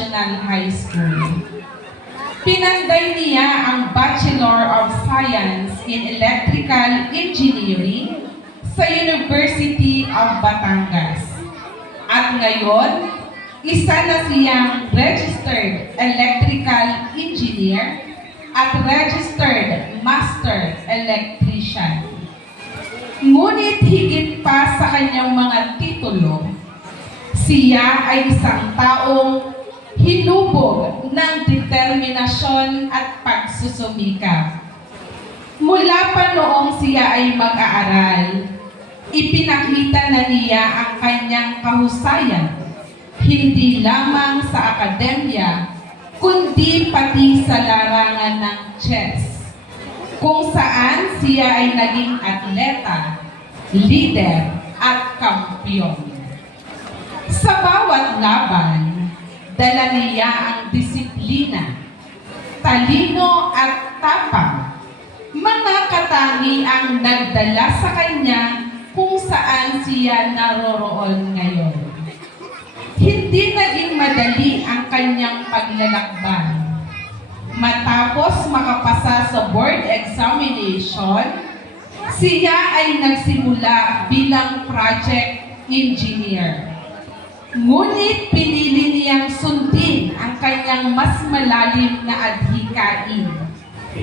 National High School. Pinanday niya ang Bachelor of Science in Electrical Engineering sa University of Batangas. At ngayon, isa na siyang Registered Electrical Engineer at Registered Master Electrician. Ngunit higit pa sa kanyang mga titulo, siya ay isang taong hinubog ng determinasyon at pagsusumikap. Mula pa noong siya ay mag-aaral, ipinakita na niya ang kanyang kahusayan, hindi lamang sa akademya, kundi pati sa larangan ng chess, kung saan siya ay naging atleta, leader, at kampiyon. Sa bawat laban, dala niya ang disiplina, talino at tapang, mga katangiang nagdala sa kanya kung saan siya naroroon ngayon. Hindi naging madali ang kanyang paglalakbay. Matapos makapasa sa board examination, siya ay nagsimula bilang project engineer. Ngunit pinili niyang sundin ang kanyang mas malalim na adhikain,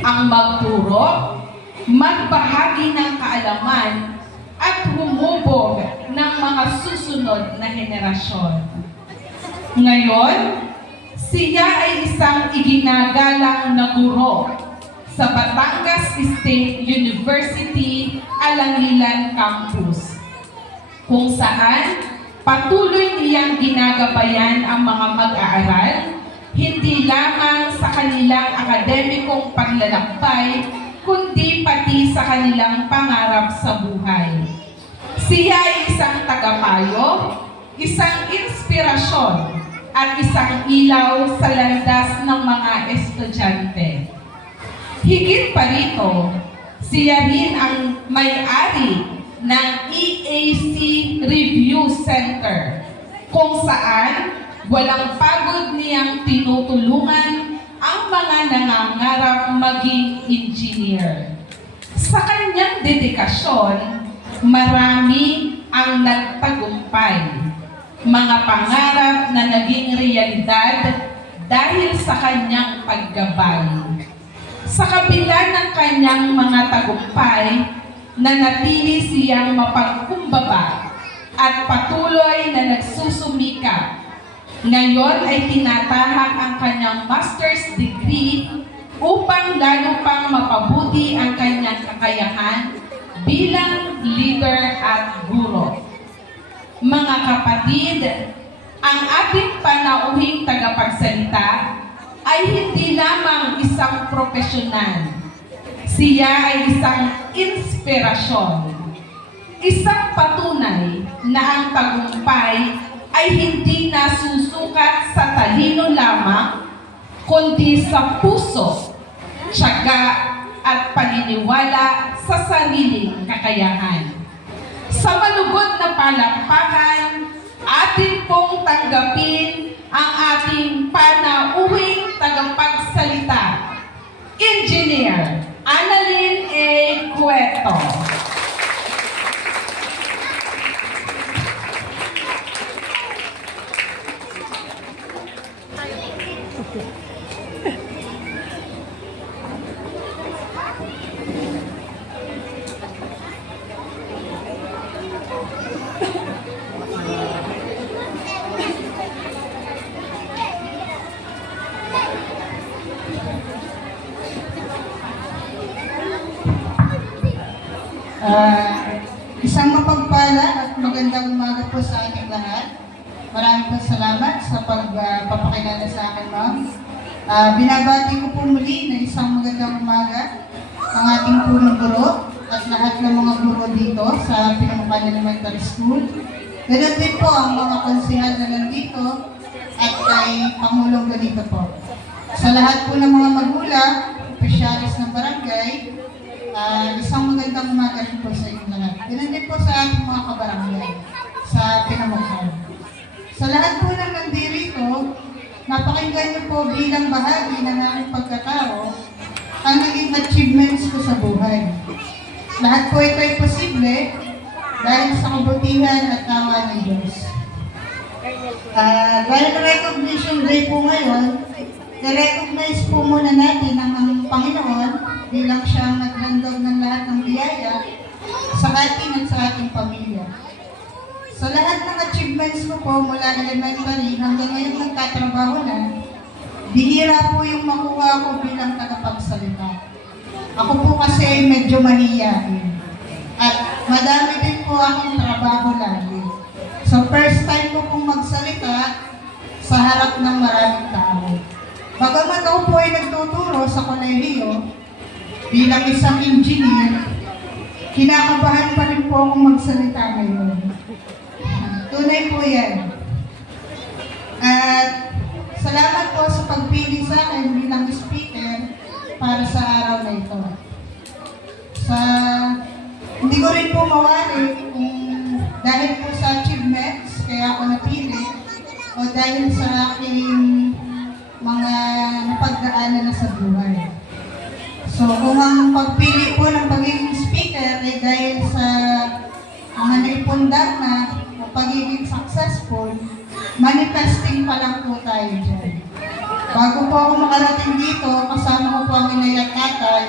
ang magturo, magbahagi ng kaalaman, at humubog ng mga susunod na henerasyon. Ngayon, siya ay isang iginagalang na guro sa Batangas State University, Alangilan Campus, kung saan patuloy niyang ginagabayan ang mga mag-aaral, hindi lamang sa kanilang akademikong paglalakbay, kundi pati sa kanilang pangarap sa buhay. Siya ay isang tagapayo, isang inspirasyon, at isang ilaw sa landas ng mga estudyante. Higit pa rito, siya rin ang may-ari ng EAC Review Center, kung saan walang pagod niyang tinutulungan ang mga nangangarap maging engineer. Sa kanyang dedikasyon, marami ang nagtagumpay, mga pangarap na naging realidad dahil sa kanyang paggabay. Sa kabila ng kanyang mga tagumpay, nanatili siyang mapagkumbaba at patuloy na nagsusumikap. Ngayon ay tinatahak ang kanyang master's degree upang lalo pang mapabuti ang kanyang kakayahan bilang leader at guro. Mga kapatid, ang ating panauhing tagapagsalita ay hindi lamang isang profesional. Siya ay isang inspirasyon, isang patunay na ang tagumpay ay hindi nasusukat sa talino lamang, kundi sa puso, tiyaga at paniniwala sa sariling kakayahan. Sa malugod na palakpakan, atin pong tanggapin ang ating panauhing tagapagsalita, Engineer Annalyn A. Cueto. Isang mapagpala at magandang umaga po sa ating lahat. Maraming po salamat sa pagpapakilala sa akin, ma'am. Binabati ko po muli na isang magandang umaga ang ating punong guro at lahat ng mga guro dito sa Pinamukhan Elementary School. Ganun din po ang mga konsehal na nandito at kay Pangulong ganito po. Sa lahat po ng mga magulang, opisyalis ng barangay, isang magandang umaga po sa inyong lahat. Ganun din po sa ating mga kabarangay sa Pinamukhan. Sa lahat po ng nandirito, napakinggan niyo po bilang bahagi ng aking pagkatao ang naging achievements ko sa buhay. Lahat po ito ay posible dahil sa kabutihan at tawa ng Diyos. Dahil recognition day po ngayon, i-recognize po muna natin ang Panginoon bilang siyang naghandog ng lahat ng biyaya sa atin at sa ating pamilya. Sa lahat ng achievements ko po mula elementary hanggang ngayon nagtatrabaho na, bihira po yung makuha ko bilang tagapagsalita. Ako po kasi medyo mahiyain. At madami din po akong trabaho lagi. So first time ko pong magsalita sa harap ng maraming tao. Bagamat ako po ay nagtuturo sa kolehiyo bilang isang engineer, kinakabahan pa rin po akong magsalita ngayon. Tunay po yan. At salamat po sa pagpili sa akin bilang speaker para sa araw na ito. Hindi ko rin po mawari kung dahil po sa achievements kaya ako napili o dahil sa aking mga napagdaanan na sa buhay. So kung ang pagpili po ng pagiging speaker ay dahil sa mga naipundan na o pagiging successful, manifesting pa lang po tayo dyan. Bago po ako makarating dito, kasama ko po ang inay at tatay,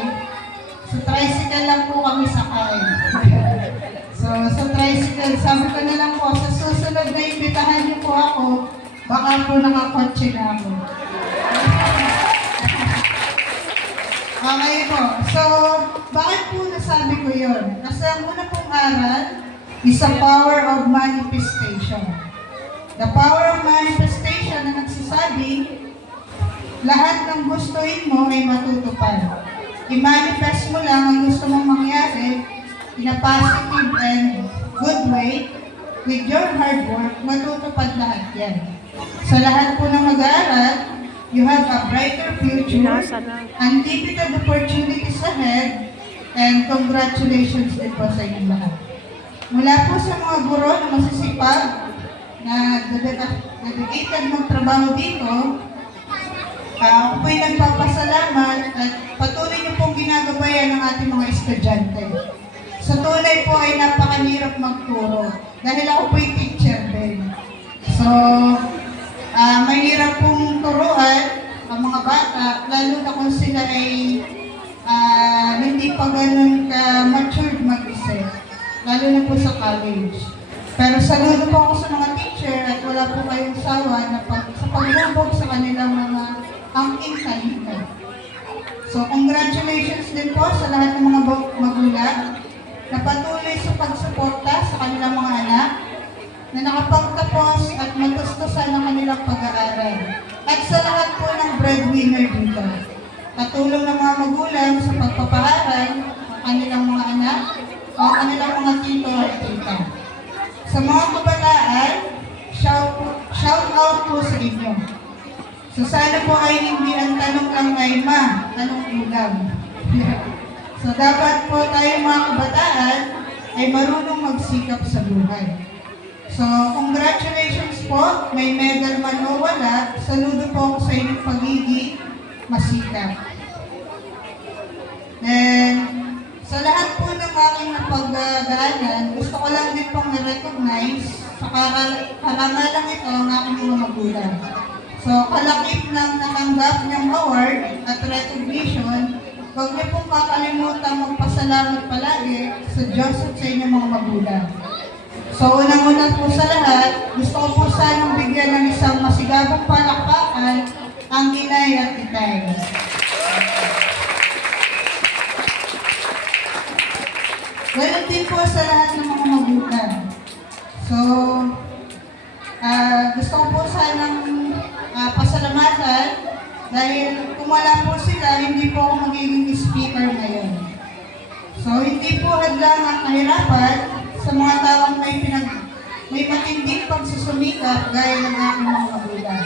sa tricycle lang po kami sakay. So sa tricycle, sabi ko na lang po, sa susunod na imbitahan niyo po ako, baka po nakakotse na ako. Okay po. So, bakit po nasabi ko yun? Kasi ang una pong aral is the power of manifestation. The power of manifestation na nagsasabi, lahat ng gustuin mo ay matutupad. I-manifest mo lang ang gusto mong mangyari in a positive and good way. With your hard work, matutupad lahat yan. Sa lahat po ng mag-aaral, you have a brighter future, unlimited opportunities ahead, and congratulations din po sa inyong lahat. Mula po sa mga guro na masisipag, na dedicated magtrabaho dito, ako po'y nagpapasalamat at patuloy niyo pong ginagabayan ng ating mga estudyante. Sa tunay po ay napakahirap magturo dahil ako po'y teacher din. So, mahirap pong turuan ang mga bata, lalo na kung sila ay hindi pa ganun ka-matured mag-isip, lalo na po sa college. Pero saludo po ako sa mga teacher at wala po kayong sawa na sa paglubog sa kanilang mga angking talika. So, congratulations din po sa lahat ng mga magulang na patuloy sa pagsuporta sa kanilang mga anak na nakapagtapos at matustusan ang kanilang pag-aaral. At sa lahat po ng breadwinner dito, katulong ng mga magulang sa pagpapaaral ng kanilang mga anak o kanilang mga tito at tita. Sa mga kabataan, shout out po sa inyo. So sana po ay hindi ang tanong lang ay, ma, anong ulam? So dapat po tayo mga kabataan ay marunong magsikap sa buhay. So congratulations po, may medal man o wala, saludo po ako sa inyong pagiging masikap. And sa lahat po ng aking napagdaanan, gusto ko lang din pong i-recognize sa karangalang ito ang aking mga magulang. So, kalakip ng natanggap niyang award at recognition, huwag niyo pong kakalimutan magpasalamat palagi sa Diyos at sa inyong mga magulang. So, unang-una po sa lahat, gusto ko po sanang bigyan ng isang masigabong palakpakan ang inay at itay. Ganun din po sa lahat ng mga magulang. So, gusto ko po sanang pasalamatan dahil kung wala po sila, hindi po ako magiging speaker ngayon. So, hindi po hadlang ang kahirapan sa mga taong may matinding pagsusumikap gaya ng aking mga magulang.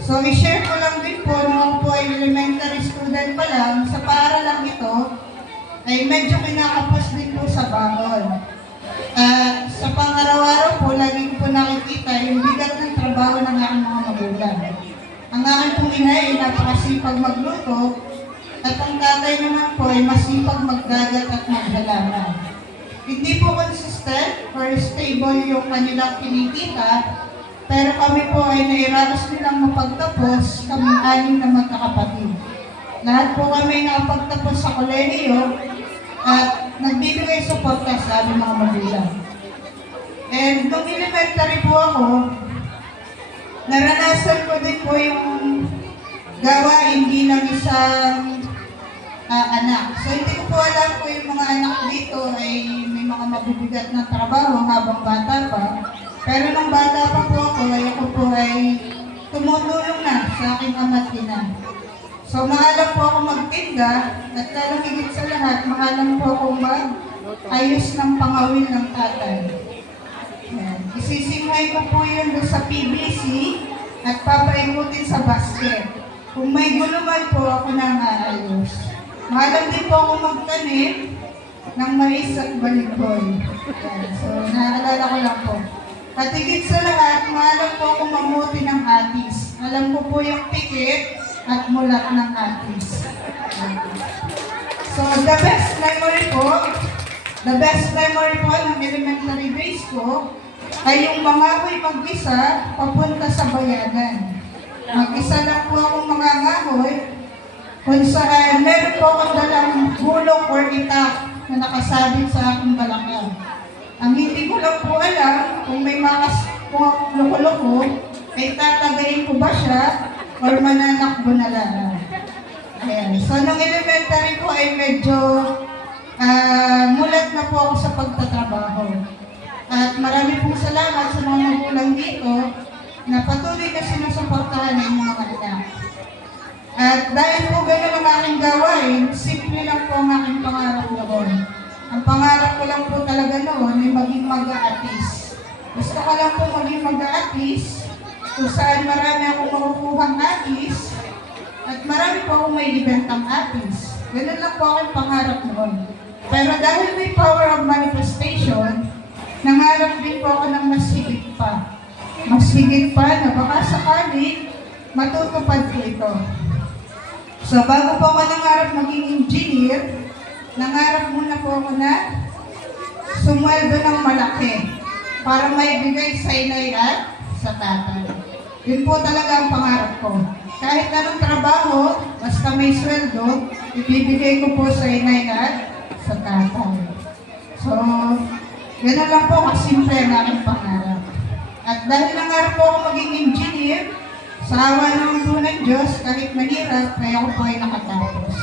So, i-share ko lang din po nung po ay elementary student pa lang, sa paaralang ito, ay medyo kinakapos din po sa baon. Sa pang-araw-araw po, lagi ko po nakikita yung bigat ng trabaho ng aking mga magulang. aking pong ina ay napakasipag magluto at ang tatay naman po ay masipag magdagat at maghalaman. Hindi po consistent or stable yung kanilang kinikita, pero kami po ay nairaos nilang mapagtapos kami anim na magkakapatid. Lahat po kami nakapagtapos sa kolehiyo at nagbibigay suporta sa aming mga magulang. And nung elementary po ako, naranasan ko din po yung gawain bilang isang anak. So hindi ko po alam kung yung mga anak dito ay may mga mabibigat na trabaho habang bata pa. Pero nung bata pa po ako ay tumutulong na sa aking ama't ina. So maalam po ako magtinda at lalong higit sa lahat, maalam po ako mag-ayos ng pangawil ng tatay. Yan. Isisinghay ko po yun doon sa PVC at papaikutin sa basket. Kung may guluman po, ako nang aayos. Maalam din po ako magtanim ng mais at balikboy. So, naalala ko lang po. At higit sa lahat, maalam po ako mamuti ng atis. Alam ko po yung pikit at mulat ng atis. So, the best memory po ng elementary days ko ay yung mangahoy mag-isa papunta sa bayanan. Mag-isa lang po akong mangangahoy kung saan meron po akong dalang gulong or itak na nakasabit sa aking balakang. Ang hindi ko lang po alam kung may mga loko-loko ay tatagayin ko ba siya or mananakbo na lang. Ayan. So, nung elementary ko ay medyo mulat na po ako sa pagtatrabaho. At marami pong salamat sa mga magulang dito na patuloy na sinusuportahan ng mga anak. At dahil po gano'n ang aking gawain, simple lang po ang aking pangarap noon. Ang pangarap ko lang po talaga noon ay maging mag-aatis. Gusto ko lang po maging mag-aatis kung saan marami akong makukuhang atis at marami po akong may ibentang atis. Gano'n lang po aking pangarap noon. Pero dahil may power of manifestation, nangarap din po ako ng mas higit pa. Mas higit pa na baka sakali matutupad ko ito. So bago po ako nangarap maging engineer, nangarap muna po ako na sumweldo ng malaki para maibigay sa inay at sa tatay. Yun po talaga ang pangarap ko. Kahit anong trabaho, basta may sweldo, ibibigay ko po sa inay at sa tatay. So, gano'n lang po kasimple ang aking pangarap. At dahil nangarap po ako maging engineer, sa awa naman po ng Diyos, kahit mahirap, kaya ako po ay nakatapos.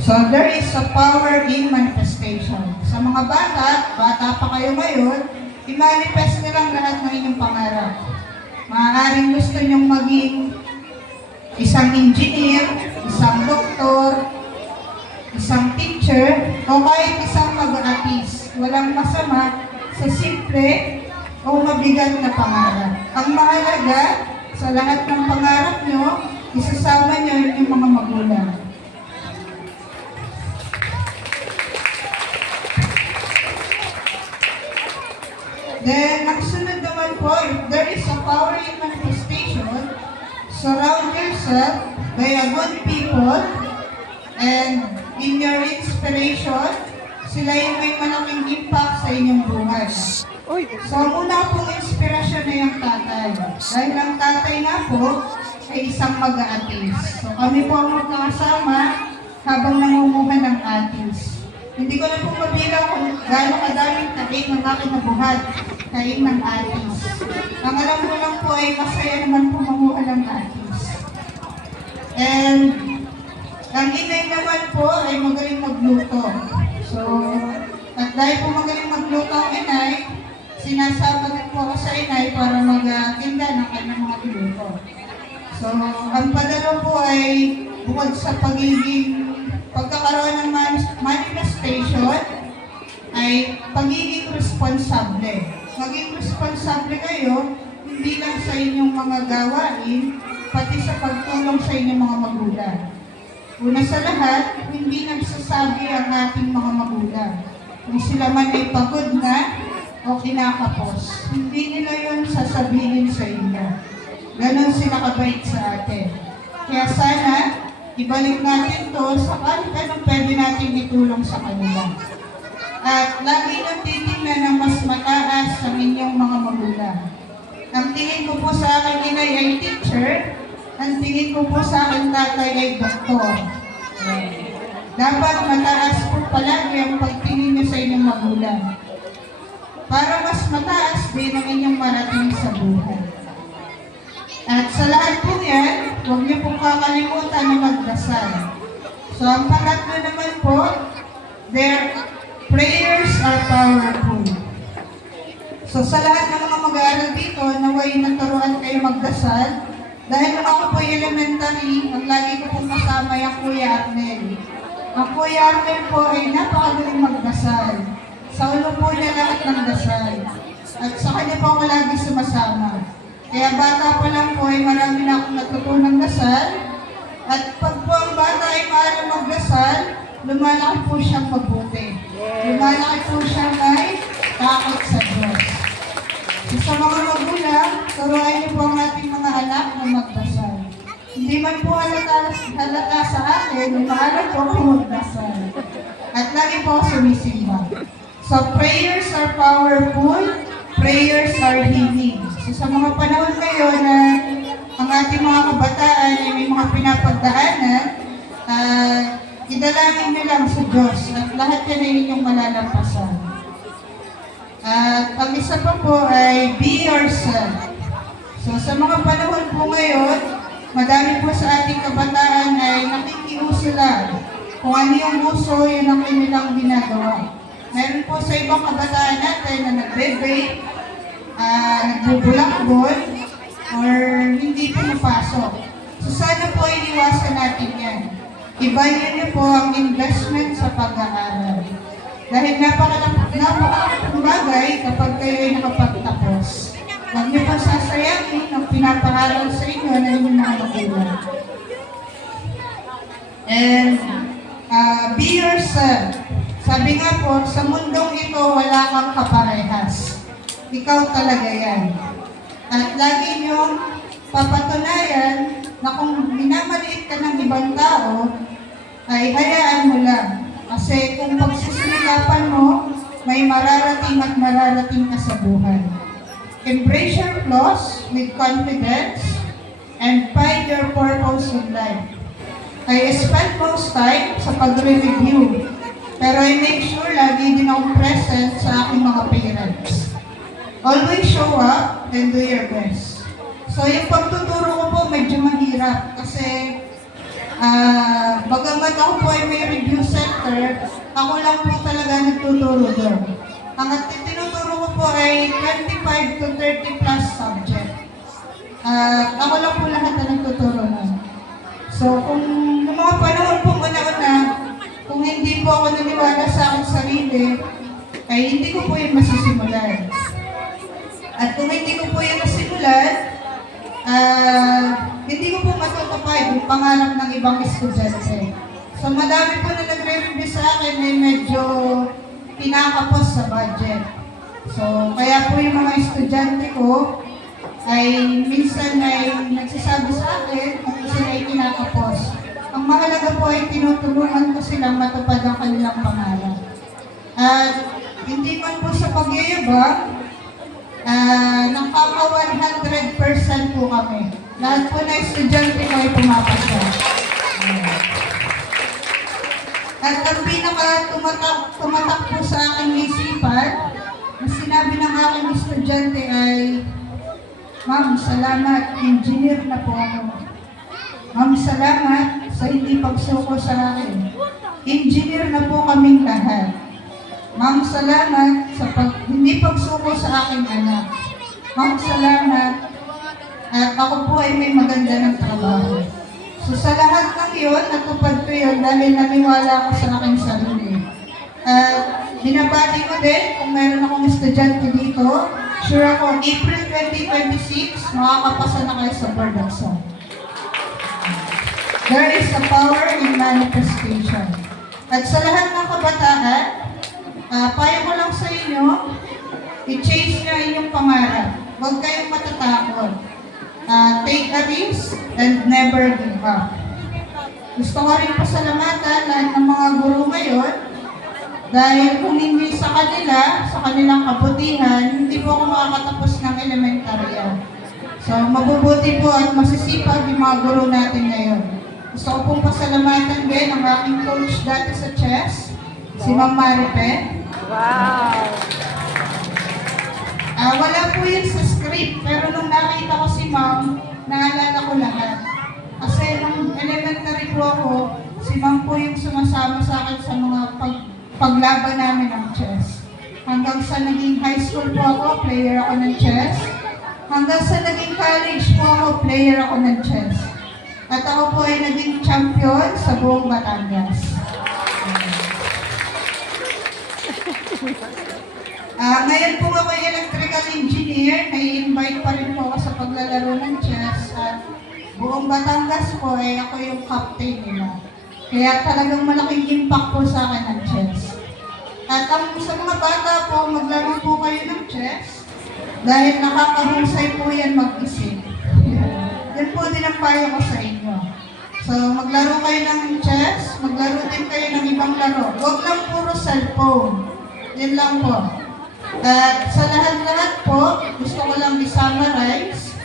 So, there is a power in manifestation. Sa mga bata pa kayo ngayon, i-manifest nilang lahat ng inyong pangarap. Maaaring gusto nyong maging isang engineer, isang doktor, isang teacher, o kahit isang mag-aatis. Walang masama sa simple o mabigat na pangarap. Ang mahalaga, sa lahat ng pangarap nyo, isasama nyo yung mga magulang. Then, ang sunod naman po, if there is a power in manifestation, surround yourself by a good people, and in your inspiration, sila yung may malaking impact sa inyong buhay. So, ang una pong inspirasyon na yung tatay. Dahil ang tatay nga po ay isang mag-aatis. So, kami po ang magkakasama habang nangunguha ng atis. Hindi ko na po mabilang kung gano'ng kadaming taing ng aking nabuhat, taing ng atis. Ang alam ko lang po ay masaya naman po manguha ng atis. And, ang inay naman po ay magaling magluto. So, at dahil po magaling magluto ang inay, sinasama din po ako sa inay para magtinda ng kanyang mga luto. So, ang padalo po ay bukod sa pagkakaroon ng manifestation, ay pagiging responsable. Maging responsable kayo, hindi lang sa inyong mga gawain, pati sa pagtulong sa inyong mga magulang. Una sa lahat, hindi nagsasabi ang ating mga magulang. Kung sila man ay pagod na o kinakapos, hindi nila yun sasabihin sa inyo. Ganon sila kabait sa atin. Kaya sana, ibalik natin to sa kahit anong pwede natin itulong sa kanila. At lagi nang titingnan na mas mataas ang inyong mga magulang. Ang tingin ko po sa akin inay ay teacher, ang tingin ko po sa akin tatay ay doktor. Dapat mataas po palagi ang pagtingin niyo sa inyong magulang. Para mas mataas din ang inyong marating sa buhay. At sa lahat po yan, huwag niyo pong kakalimutan na magdasal. So ang pangatlo naman po, their prayers are powerful. So sa lahat ng mga mag-aaral dito, naway naturuan kayo magdasal. Dahil nung ako po elementary, ang lagi ko pong kasama yung Kuya Arnel. Ang Kuya Arnel po ay napakagaling magdasal. Sa ulo po niya lahat ng dasal. At sa kanya po ako lagi sumasama. Kaya bata pa lang po ay marami na akong natutunang dasal. At pag po ang bata ay maaari magdasal, lumalaki po siyang mabuti. Lumalaki po siyang may takot sa Diyos. So, sa mga magulang, turuan niyo po ang ating mga anak na magdasal. Hindi man po halata sa akin, maaari po ako magdasal. At lagi po ako sumisimba. So, prayers are powerful, prayers are healing. So, sa mga panahon ngayon na ang ating mga kabataan ay may mga pinapagdaanan, idalangin niyo lang sa Diyos at lahat yan ay inyong malalampasan. At ang isa pa po ay be yourself. So, sa mga panahon po ngayon, madami po sa ating kabataan ay nakikiuso lang. Kung ano yung uso, yun ang kanilang ginagawa. Meron po sa ibang kabataan natin na nagbe-vape, nagbubulakbol, or hindi pumapasok. So sana po iniwasan natin yan. Ibayin niyo po ang investment sa pag-aaral. Dahil napakalaking bagay kapag kayo ay nakapagtapos. Huwag niyo pa sasayangin ang pinapaharal sa inyo na inyong mga magulang. And be yourself. Sabi nga po, sa mundong ito, wala kang kaparehas. Ikaw talaga yan. At lagi niyong papatunayan na kung minamaliit ka ng ibang tao, ay hayaan mo lang. Kasi kung pagsusumikapan mo, may mararating at mararating ka sa buhay. Embrace your flaws with confidence and find your purpose in life. I spend most time sa pag-review. Pero I make sure lagi din akong present sa aking mga parents. Always show up and do your best. So yung pagtuturo ko po medyo mahirap kasi bagamat ako po ay may review center, ako lang po talaga nagtuturo doon. Ang tinuturo ko po ay 25 to 30 plus subject. Ako lang po lahat na nagtuturo nun. So kung noong mga panahon po una-una, kung hindi po ako naniwala sa aking sarili, ay hindi ko po yung masisimulan. At kung hindi ko po yung nasimulan, hindi ko po matutupad yung pangarap ng ibang estudyante. So madami po na nagre-review sa akin ay medyo pinakapos sa budget. So kaya po yung mga estudyante ko ay minsan ay nagsasabi sa akin kung sila ay kinakapos. Ang mahalaga po ay tinutulungan ko silang matupad ang kanilang pangarap. At hindi man po sa pagyayabang, nakaka 100% po kami. Lahat po na estudyante ko ay pumapasa. At ang tumatak po sa aking isipan, na sinabi ng aking estudyante ay, Ma'am, salamat, engineer na po ako. Ma'am, salamat sa hindi pagsuko sa akin. Engineer na po kaming lahat. Ma'am, salamat sa hindi pagsuko sa aking anak. Ma'am, salamat. At ako po ay may maganda ng trabaho. So sa lahat ng yun, natupad ko yun dahil naniwala ako sa aking sarili. Binabati ko din kung meron akong estudyante dito. Sure ako, April 2026, makakapasa na kayo sa board exam. There is a power in manifestation. At sa lahat ng kabataan, payo ko lang sa inyo, i-change nyo inyong pangarap. Huwag kayong matatakot. take a risk, and never give up. Gusto ko rin pasalamatan lahat ng mga guro ngayon dahil kung hindi sa kanila, sa kanilang kabutihan, hindi po ako makakatapos ng elementarya. So, mabubuti po at masisipag yung mga guro natin ngayon. Gusto ko pong pasalamatan din ang aking coach dati sa chess, si Ma'am Maripe. Wow! Wala po yun sa script, pero nung nakita ko si Ma'am, naalala ko lahat. Kasi nung elementary po ako, si Ma'am po yung sumasama sa akin sa mga paglaban namin ng chess. Hanggang sa naging high school po ako, player ako ng chess. Hanggang sa naging college po ako, player ako ng chess. At ako po ay naging champion sa buong Batangas. Ngayon po ako ay electrical engineer, nai-invite pa rin po ako sa paglalaro ng chess at buong Batangas po ay ako yung captain nila. Kaya talagang malaking impact po sa akin ang chess. At sa mga bata po, maglaro po kayo ng chess dahil nakakahusay po yan mag-isip. Yan po din ang payo ko sa inyo. So, maglaro kayo ng chess, maglaro din kayo ng ibang laro. Huwag lang puro cellphone. Yan lang po. At sa lahat-lahat po, gusto ko lang i-summarize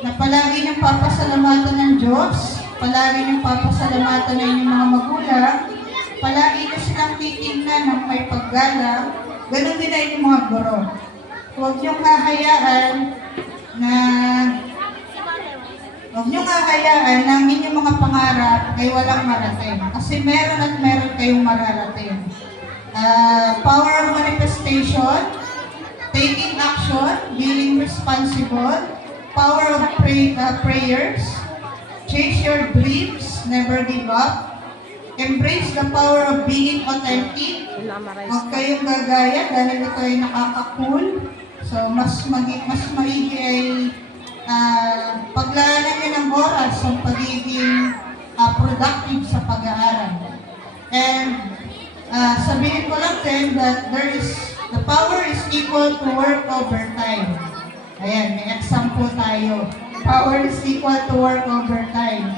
na palagi niyong papasalamatan ng Diyos, palagi niyong papasalamatan ng inyong mga magulang, palagi niyo silang titingnan ng may paggalang, ganun din na inyong mga guro. Huwag niyong hahayaan na ang inyong mga pangarap ay walang marating. Kasi meron at meron kayong mararating. Power of manifestation, taking action, being responsible, power of prayers, chase your dreams, never give up, embrace the power of being authentic, huwag kayong gagaya dahil ito ay nakaka-cool. So, mas maigi ay paglaanan niyo ng oras sa pagiging productive sa pag-aaral. And sabihin ko lang din that the power is equal to work overtime. Ayan, may exam po tayo. Power is equal to work overtime.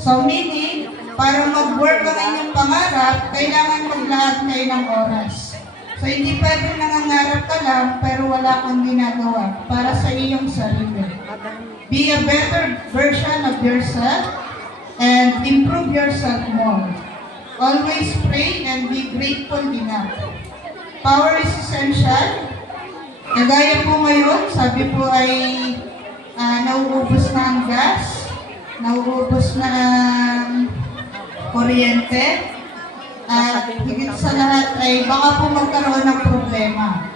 So meaning, para mag-work ang inyong pangarap, kailangan maglahat kayo ng oras. So hindi pwede nangangarap ka lang, pero wala kang ginagawa para sa iyong sarili. Be a better version of yourself and improve yourself more. Always pray and be grateful enough. Power is essential. Kagaya po ngayon, sabi po ay nauubos na ang gas, nauubos na ang kuryente, at higit sa lahat ay baka po magkaroon ng problema.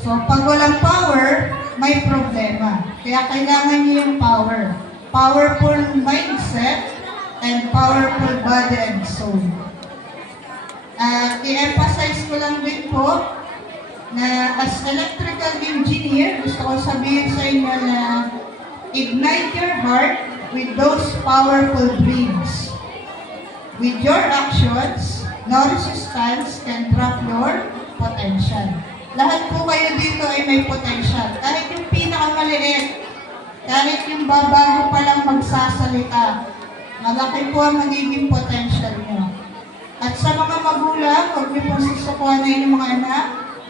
So pag walang power, may problema. Kaya kailangan niyo yung power. Powerful mindset and powerful body and soul. I-emphasize ko lang din po na as electrical engineer, gusto ko sabihin sa inyo na ignite your heart with those powerful dreams. With your actions, no resistance can drop your potential. Lahat po kayo dito ay may potential. Kahit yung pinakamaliit, kahit yung babago pa lang magsasalita, malaki po ang magiging potential nyo. At sa mga magulang, huwag niyo pong susukuhan na inyong mga anak.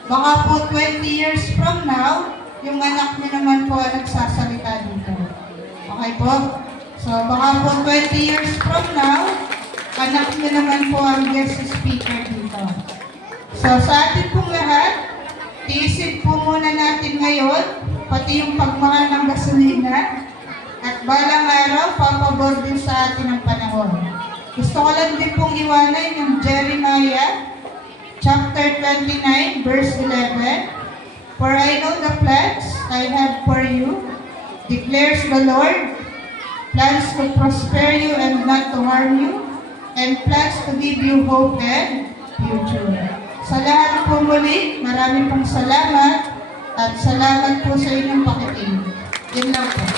Baka po 20 years from now, yung anak niyo naman po ang nagsasalita dito. Okay po? So baka po 20 years from now, anak niyo naman po ang guest speaker dito. So sa atin pong lahat, tiisin po muna natin ngayon, pati yung pagmahal ng gasolina, at balang araw, papabor din sa atin ang panahon. Gusto ko lang din pong iwanan yung Jeremiah chapter 29 verse 11. For I know the plans I have for you, declares the Lord, plans to prosper you and not to harm you, and plans to give you hope and future. Sa lahat po muli, maraming pong salamat at salamat po sa inyong pakikinig. Yun lang po.